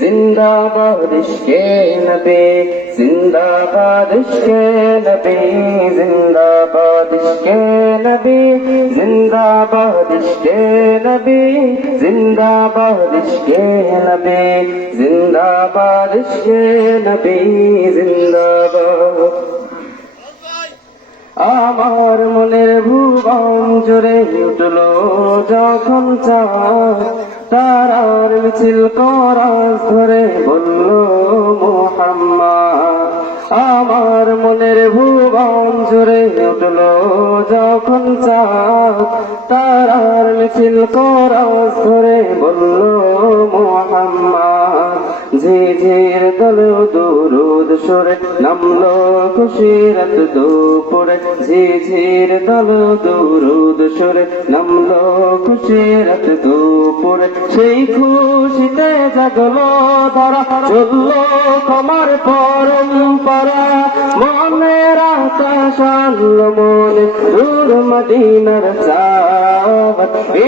जिंदाबाद इश्के नबी, जिंदाबाद इश्के नबी, जिंदाबाद इश्के नबी, जिंदाबाद इश्के नबी, जिंदाबाद इश्के नबी, जिंदाबाद इश्के नबी, जिंदाबाद। আমার মনের ভুবন জুড়ে উঠলো যখন চাঁদ, তারার মিছিল করাস ধরে বলল মুহাম্মদ। আমার মনের ভুবন জুড়ে উঠলো যখন চাঁদ, তারার মিছিল করাস ধরে বলল মুহাম্মদ। ঝিঝির দলে দুরুদ সুরে নামলো খুশির রাত দুপুরে, ঝিঝির দলে দুরুদ সুরে নামলো খুশির রাত দুপুরে। সেই খুশিতে জাগলো ধরা, চললো ক্ষমার পরম্পরা, মনের আকাশ আনলো মনে দূর মদিনার চাঁদ।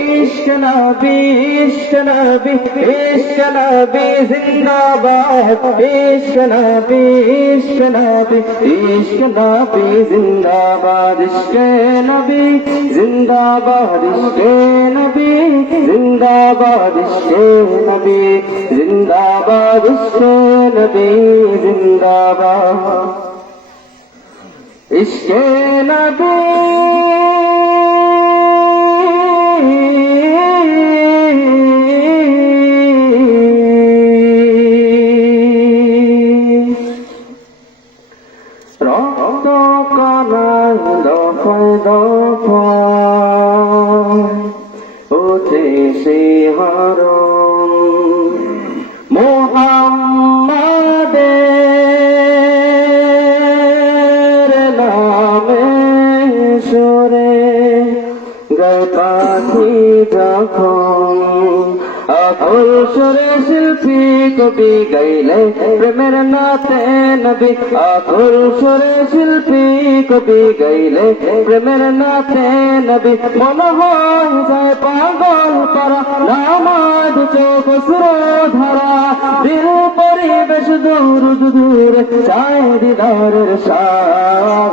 ইশক নবী, ইশক নবী, ইশক নবী জিন্দাবাদ, ইশক নবী, ইশক নবী, ইশক নবী জিন্দাবাদ, ইশকে নবী জিন্দাবাদ, ইশকে নবী জিন্দাবাদ, ইশকে নবী জিন্দাবাদ, ইশকে নবী জিন্দাবাদ, ইশকে নবী। রক্ত কানায় দফায় দফায় ওঠে সে হারম, মুহাম্মাদের নামে সুরে গায় পাখি যখন, আকুল সুরে শিল্পী কবি গাইলে প্রেমের নাতে নবী, আকুল সুরে শিল্পী কবি গাইলে প্রেমের নাতে নবী। মনে হয় যায় পাগল পারা, নামাজ চোখ ধারা, দিল পরিবেশ দূর দূর চায় দিদারের স্বাদ।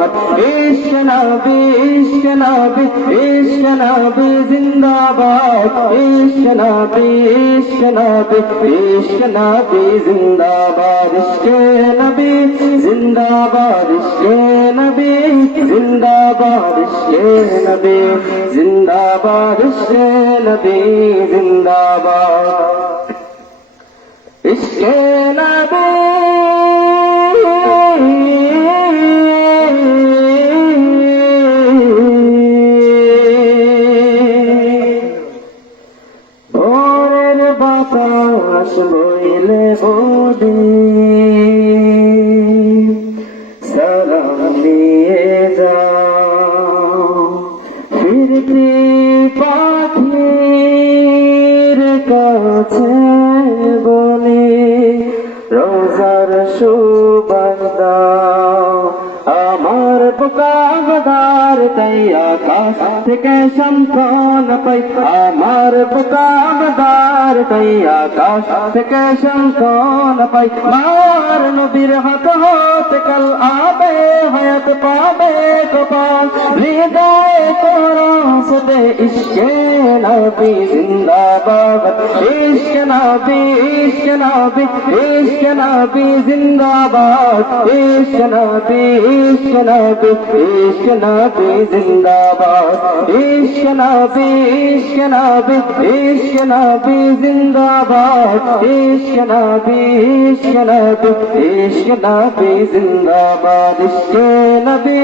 ইশক নবী, ইশক নবী, ইশক নবী জিন্দাবাদ, ইশক নবী, ইশক নবী, ইশক নবী জিন্দাবাদ, ইশকে নবী জিন্দাবাদ, ইশকে নবী জিন্দাবাদ, ইশকে নবী জিন্দাবাদ, ইশকে নবী জিন্দাবাদ, ইশকে নবী। ভোরের বাতাস বইলে ওদি সালাম নিয়ে যাও, ফিরতি পাখির কাছে বলে রোজার সুবাস দাও। আমার বুকা গদার তাই আকাশ থেকে সন্তান পাই, আমার বুকা গদার তাই আকাশ থেকে সন্তান পাই। মার নবীর হাত হাত কাল আবে হায়াত পাবে কপাল, হৃদয় করস দে ইশকে নবী জিন্দাবাদ, ইশক নবী, ইশক নবী, ইশক নবী জিন্দাবাদ, ইশক নবী, ইশক নবী, ইশক নবী জিন্দাবাদ, ইশক নবী, ইশক নবী, ইশক নবী জিন্দাবাদ, ইশক নবী, ইশক নবী, ইশক নবী জিন্দাবাদ, ইশকে নবী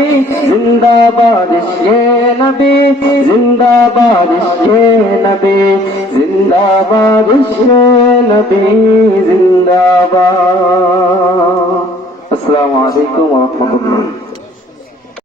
জিন্দাবাদ, ইশকে নবী জিন্দাবাদ, ইশকে নবী জিন্দাবাদ, ইশকে নবী জিন্দাবাদ। আসসালামু আলাইকুম ওয়া রাহমাতুল্লাহ।